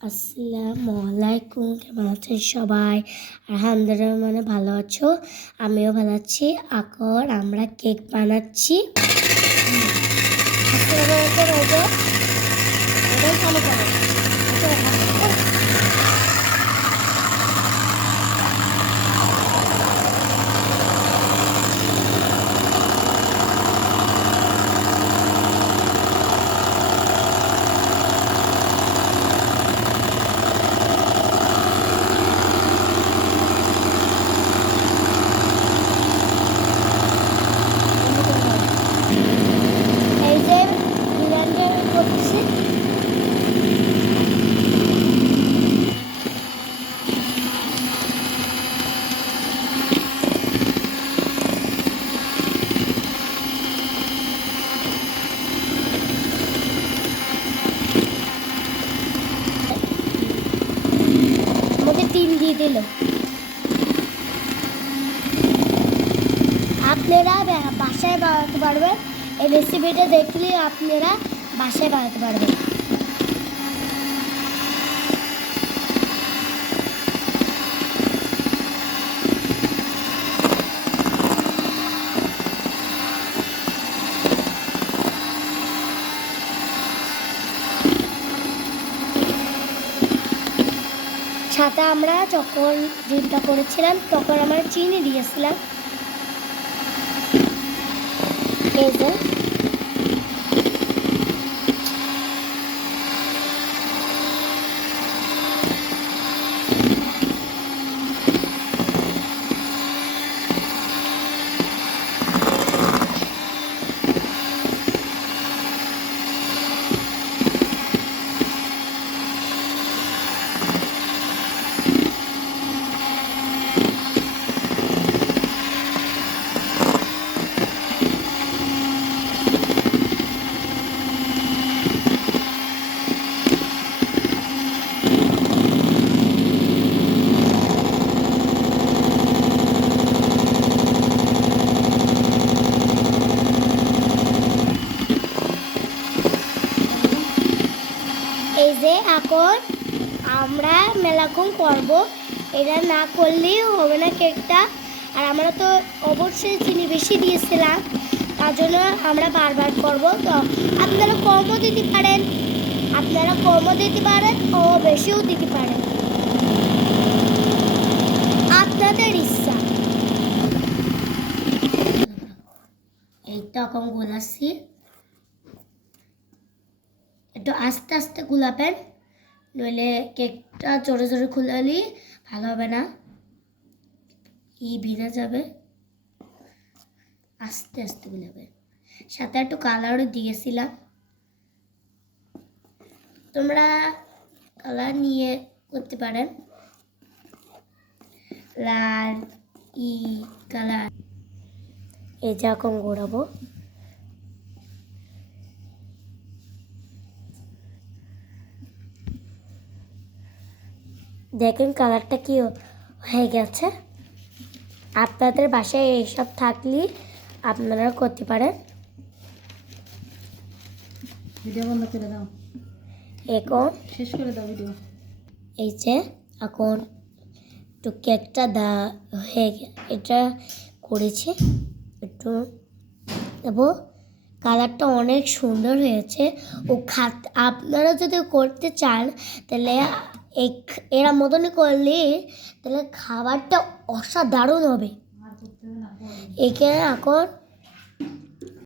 আসসালামু আলাইকুম, কেমন আছেন সবাই? আলহামদুলিল্লাহ ভালো আছো? আমিও ভালো আছি। এখন আমরা কেক বানাচ্ছি। এই যে বিরিয়ানি করছি। আমাকে 3 দিয়ে দিল। আপনারা বাসায় বানাতে পারবেন। এই রেসিপিটা দেখলে আপনারা বাসায় বানাতে পারবেন। সাথে আমরা যখন ডিমটা করেছিলাম তখন আমরা চিনি দিয়েছিলাম। এই যে এখন আমরা মেলাকম করব। এটা না করলেও হবে না কেকটা। আর আমরা তো অবশ্যই চিনি বেশি দিয়েছিলাম, তার জন্য আমরা বারবার করব। তো আপনারা কমও দিতে পারেন, ও বেশিও দিতে পারেন, আপনাদের ইচ্ছা। এই তো এখন গোলাচ্ছি। একটু আস্তে আস্তে গুলাবেন, নইলে কেকটা জোরে জোরে খুলালি ভালো হবে না, ভিজে যাবে। আস্তে আস্তে গুলাবেন। সাথে একটু কালারও দিয়েছিলাম, তোমরা কালার নিয়ে করতে পারেন, লাল কালার। এই যে এখন ঘোরাবো। দেখেন কালারটা কি হয়ে গেছে। আপনাদের বাসায় এইসব থাকলে আপনারা করতে পারেন। ভিডিও বন্ধ করে দাও, এখন শেষ করে দাও ভিডিও। এই যে এখন একটু কেকটা হয়ে এটা করেছি একটু দেব। কালারটা অনেক সুন্দর হয়েছে। আপনারা যদি করতে চান তাহলে এরা মতনই করলে তাহলে খাবারটা অসাধারণ হবে। এখানে এখন